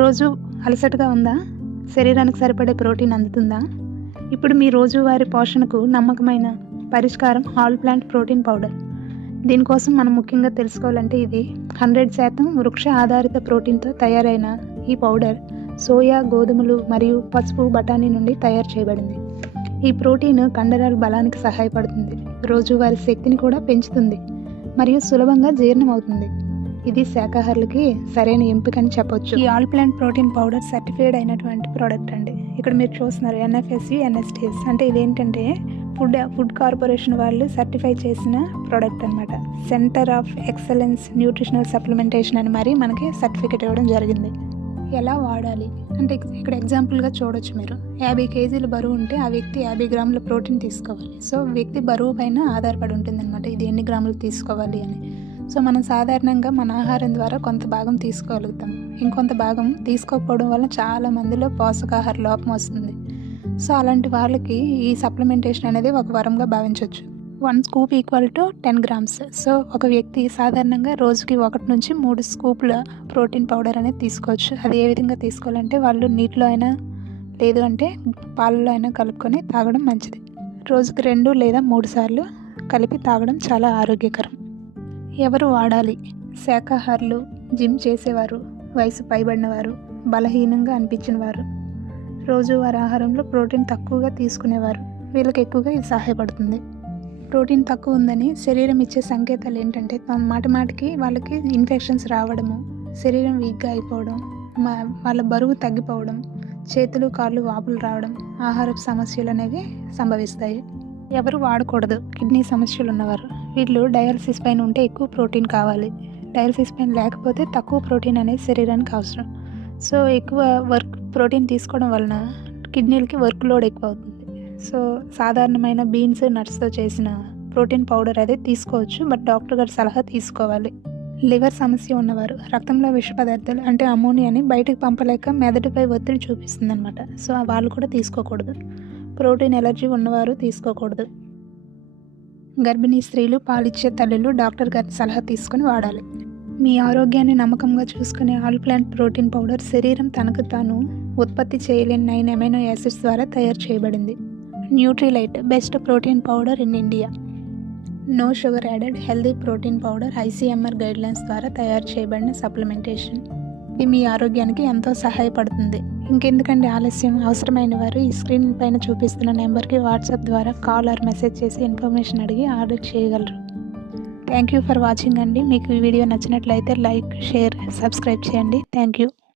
రోజు అలసటగా ఉందా? శరీరానికి సరిపడే ప్రోటీన్ అందుతుందా? ఇప్పుడు మీ రోజువారీ పోషణకు నమ్మకమైన పరిష్కారం ఆల్ ప్లాంట్ ప్రోటీన్ పౌడర్. దీనికోసం మనం ముఖ్యంగా తెలుసుకోవాలంటే ఇది 100% వృక్ష ఆధారిత ప్రోటీన్తో తయారైన ఈ పౌడర్ సోయా, గోధుమలు మరియు పసుపు, బఠానీ నుండి తయారు చేయబడింది. ఈ ప్రోటీన్ కండరాల బలానికి సహాయపడుతుంది, రోజువారీ శక్తిని కూడా పెంచుతుంది మరియు సులభంగా జీర్ణం అవుతుంది. ఇది శాకాహారులకి సరైన ఎంపిక అని చెప్పొచ్చు. ఈ all plant protein powder certified అయినటువంటి ప్రోడక్ట్ అండి. ఇక్కడ మీరు చూస్తున్నారు NFSU, NSTS అంటే ఇదేంటంటే ఫుడ్ కార్పొరేషన్ వాళ్ళు సర్టిఫై చేసిన ప్రోడక్ట్ అనమాట. Centre of excellence nutritional supplementation అని మరి మనకి సర్టిఫికేట్ ఇవ్వడం జరిగింది. ఎలా వాడాలి అంటే ఇక్కడ ఎగ్జాంపుల్గా చూడొచ్చు మీరు. 50 కేజీల బరువు ఉంటే ఆ వ్యక్తి 50 గ్రాముల ప్రోటీన్ తీసుకోవాలి. సో వ్యక్తి బరువు పైన ఆధారపడి ఉంటుంది అనమాట ఇది ఎన్ని గ్రాములు తీసుకోవాలి అని. సో మనం సాధారణంగా మన ఆహారం ద్వారా కొంత భాగం తీసుకోగలుగుతాం, ఇంకొంత భాగం తీసుకోకపోవడం వల్ల చాలా మందిలో పోషకాహార లోపం వస్తుంది. సో అలాంటి వాళ్ళకి ఈ సప్లిమెంటేషన్ అనేది ఒక వరంగా భావించవచ్చు. 1 scoop equal to 10 grams. So ఒక వ్యక్తి సాధారణంగా రోజుకి 1 నుంచి 3 స్కూప్ల ప్రోటీన్ పౌడర్ అనేది తీసుకోవచ్చు. అది ఏ విధంగా తీసుకోవాలంటే వాళ్ళు నీటిలో అయినా లేదు అంటే పాలలో అయినా కలుపుకొని తాగడం మంచిది. రోజుకి 2 లేదా 3 సార్లు కలిపి తాగడం చాలా ఆరోగ్యకరం. ఎవరు వాడాలి? శాకాహారులు, జిమ్ చేసేవారు, వయసు పైబడిన వారు, బలహీనంగా అనిపించిన వారు, రోజువారీ ఆహారంలో ప్రోటీన్ తక్కువగా తీసుకునేవారు, వీళ్ళకి ఎక్కువగా ఇది సహాయపడుతుంది. ప్రోటీన్ తక్కువ ఉందని శరీరం ఇచ్చే సంకేతాలు ఏంటంటే మాటికి వాళ్ళకి ఇన్ఫెక్షన్స్ రావడము, శరీరం వీక్గా అయిపోవడం, వాళ్ళ బరువు తగ్గిపోవడం, చేతులు కాళ్ళు వాపులు రావడం, ఆహారపు సమస్యలు అనేవి సంభవిస్తాయి. ఎవరు వాడకూడదు? కిడ్నీ సమస్యలు ఉన్నవారు. వీళ్ళు డయాలసిస్ పైన ఉంటే ఎక్కువ ప్రోటీన్ కావాలి, డయాలసిస్ పైన లేకపోతే తక్కువ ప్రోటీన్ అనేది శరీరానికి అవసరం. సో ఎక్కువ ప్రోటీన్ తీసుకోవడం వలన కిడ్నీలకి వర్క్ లోడ్ ఎక్కువ అవుతుంది. సో సాధారణమైన బీన్స్, నట్స్తో చేసిన ప్రోటీన్ పౌడర్ అదే తీసుకోవచ్చు, బట్ డాక్టర్ గారి సలహా తీసుకోవాలి. లివర్ సమస్య ఉన్నవారు, రక్తంలో విష పదార్థాలు అంటే అమోనియాని బయటకు పంపలేక మెదడుపై ఒత్తిడి చూపిస్తుంది అనమాట. సో వాళ్ళు కూడా తీసుకోకూడదు. ప్రోటీన్ ఎలర్జీ ఉన్నవారు తీసుకోకూడదు. గర్భిణీ స్త్రీలు, పాలిచ్చే తల్లులు డాక్టర్ గారి సలహా తీసుకొని వాడాలి. మీ ఆరోగ్యాన్ని నమ్మకంగా చూసుకునే ఆల్ ప్లాంట్ ప్రోటీన్ పౌడర్ శరీరం తనకు తాను ఉత్పత్తి చేయలేని 9 అమైనో యాసిడ్స్ ద్వారా తయారు చేయబడింది. Nutrilite best protein powder in India. No sugar added healthy protein powder ICMR guidelines ద్వారా తయారు చేయబడిన సప్లిమెంటేషన్. ఇది మీ ఆరోగ్యానికి ఎంతో సహాయపడుతుంది. ఇంకెందుకంటే ఆలస్యం? అవసరమైన వారు ఈ స్క్రీన్ పైన చూపిస్తున్న నెంబర్కి వాట్సాప్ ద్వారా కాల్ ఆర్ మెసేజ్ చేసి ఇన్ఫర్మేషన్ అడిగి ఆర్డర్ చేయగలరు. థ్యాంక్ యూ ఫర్ వాచింగ్ అండి. మీకు ఈ వీడియో నచ్చినట్లయితే లైక్, షేర్, సబ్స్క్రైబ్ చేయండి. Thank you.